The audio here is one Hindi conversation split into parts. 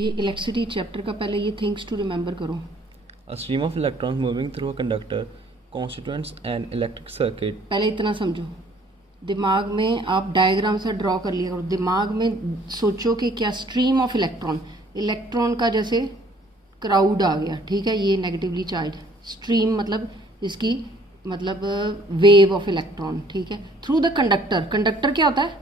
ये इलेक्ट्रिसिटी चैप्टर का पहले ये थिंग्स टू रिमेंबर करो। A stream of electrons moving through a conductor constitutes an electric circuit. पहले इतना समझो, दिमाग में आप डायग्राम से ड्रॉ कर लिया करो। दिमाग में सोचो कि क्या स्ट्रीम ऑफ इलेक्ट्रॉन, इलेक्ट्रॉन का जैसे क्राउड आ गया, ठीक है, ये नेगेटिवली चार्ज, स्ट्रीम मतलब इसकी मतलब वेव ऑफ इलेक्ट्रॉन, ठीक है, थ्रू द कंडक्टर। कंडक्टर क्या होता है?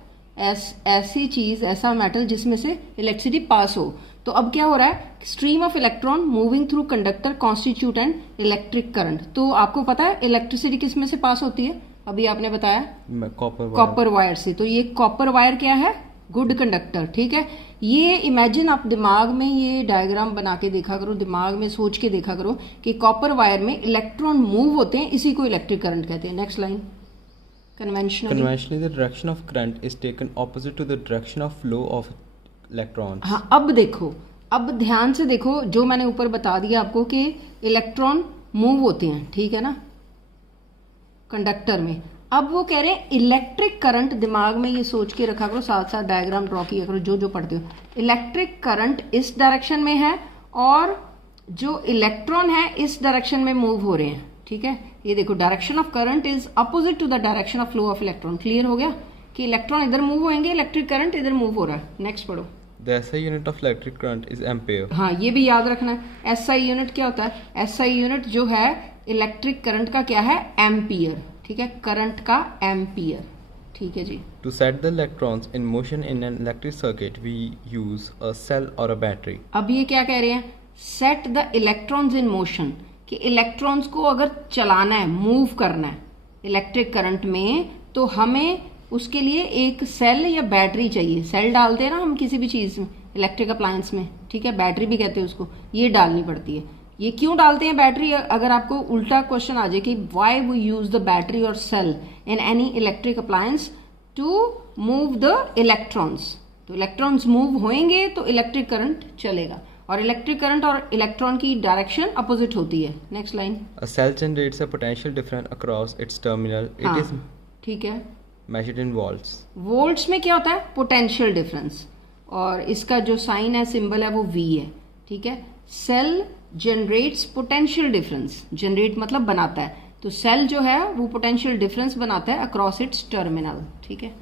ऐसी चीज, ऐसा मेटल जिसमें से इलेक्ट्रिसिटी पास हो। तो अब क्या हो रहा है? Stream of electron moving through conductor constitute an electric current. तो आपको पता है इलेक्ट्रिसिटी किस में से पास होती है? अभी आपने बताया कॉपर वायर से। तो ये कॉपर वायर क्या है? गुड कंडक्टर, ठीक है। ये इमेजिन आप दिमाग में ये डायग्राम बना के देखा करो, दिमाग में सोच के देखा करो कि कॉपर वायर में इलेक्ट्रॉन मूव होते हैं, इसी को इलेक्ट्रिक करंट कहते हैं। Next line. Conventionally, the direction of current is taken opposite to the direction of flow of electrons. हाँ, अब देखो, अब ध्यान से देखो, जो मैंने ऊपर बता दिया आपको कि इलेक्ट्रॉन मूव होते हैं, ठीक है ना, कंडक्टर में। अब वो कह रहे हैं इलेक्ट्रिक करंट, दिमाग में ये सोच के रखा करो, साथ साथ डायग्राम ड्रॉ किया करो जो जो पढ़ते हो। इलेक्ट्रिक करंट इस डायरेक्शन में है और जो इलेक्ट्रॉन है इस डायरेक्शन में मूव हो रहे हैं, ठीक है। ये देखो, direction of current is opposite to the direction of flow of electron. Clear हो गया कि इलेक्ट्रॉन इधर मूव होंगे, इलेक्ट्रिक करंट इधर मूव हो रहा है। नेक्स्ट पढ़ो। The SI unit of electric current is ampere. हाँ, ये भी याद रखना है। SI यूनिट क्या होता है? SI यूनिट जो है इलेक्ट्रिक करंट का क्या है? एम्पियर, ठीक है, करंट का एम्पियर, ठीक है जी। To set the electrons in motion in an electric circuit, we use a cell or a battery. अब ये क्या कह रहे हैं? Set the electrons in motion, कि इलेक्ट्रॉन्स को अगर चलाना है, मूव करना है इलेक्ट्रिक करंट में, तो हमें उसके लिए एक सेल या बैटरी चाहिए। सेल डालते हैं ना हम किसी भी चीज़ में, इलेक्ट्रिक अप्लायंस में, ठीक है, बैटरी भी कहते हैं उसको, ये डालनी पड़ती है। ये क्यों डालते हैं बैटरी? अगर आपको उल्टा क्वेश्चन आ जाए कि why we use the battery और cell in any electric appliance to move the electrons, तो इलेक्ट्रॉन्स मूव होंगे तो इलेक्ट्रिक करंट चलेगा, और इलेक्ट्रिक करंट और इलेक्ट्रॉन की डायरेक्शन अपोजिट होती है। Next line. A cell generates a potential difference across its terminal. It is ठीक है, measured in volts. वोल्ट्स में क्या होता है? पोटेंशियल डिफरेंस, और इसका जो साइन है, सिंबल है, वो V है, ठीक है। Cell generates potential difference, generate मतलब बनाता है, तो सेल जो है वो पोटेंशियल डिफरेंस बनाता है अक्रॉस इट्स टर्मिनल, ठीक है।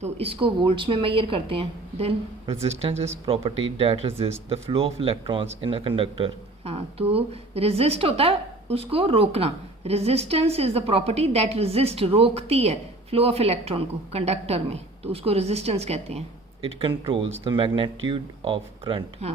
तो इसको वोल्ट्स में मेजर करते हैं। Then Resistance is property that resists the flow of electrons in a conductor. हाँ, तो रेजिस्ट होता है उसको रोकना। Resistance is the property that resist, रोकती है फ्लो ऑफ इलेक्ट्रॉन को कंडक्टर में, तो उसको रेजिस्टेंस कहते हैं। It controls the magnitude of current. हाँ,